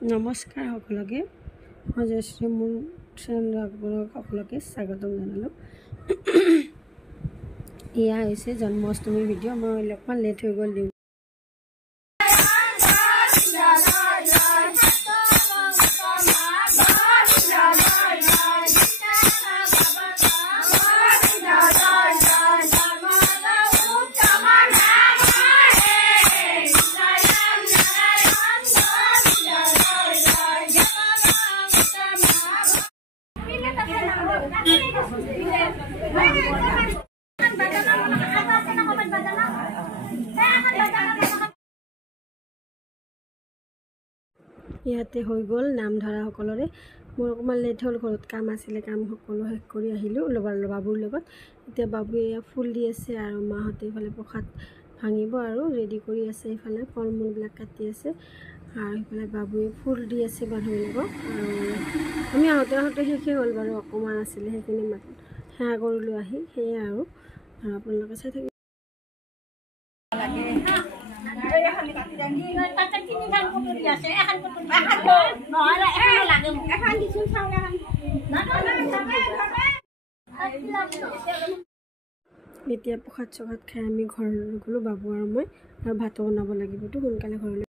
নমস্কাৰ সকলোকে মই জয়শ্ৰী মোৰ চেনেলত সকলোকে স্বাগতম জনালোঁ। এয়া হৈছে জন্মাষ্টমীৰ ভিডিঅ'। মই অলপমান লেট হৈ গ'ল দিওঁ। ইয়াতে হৈ গ'ল নাম ধৰা সকলোৰে। মোৰ অকণমান লেট হ'ল, ঘৰত কাম আছিলে, কাম সকলো শেষ কৰি আহিলোঁ বাবুৰ লগত। এতিয়া বাবুৱে ফুল দি আছে আৰু মাহঁতে এইফালে প্ৰসাদ ভাঙিব আৰু ৰেডি কৰি আছে। এইফালে ফল মূলবিলাক কাটি আছে আৰু এইফালে বাবুৱে ফুল দি আছে মানুহবিলাকক। আৰু আমি আহোঁতে শেষেই হ'ল বাৰু, অকণমান আছিলে সেইখিনি সেৱা কৰিলোঁ আহি। সেয়াই আৰু আপোনালোকে চাই থাকিব। এতিয়া প্ৰসাদ চসাদ খাই আমি ঘৰলৈ গ'লোঁ, বাবু আৰু মই। আৰু ভাতো বনাব লাগিবতো, সোনকালে ঘৰলৈ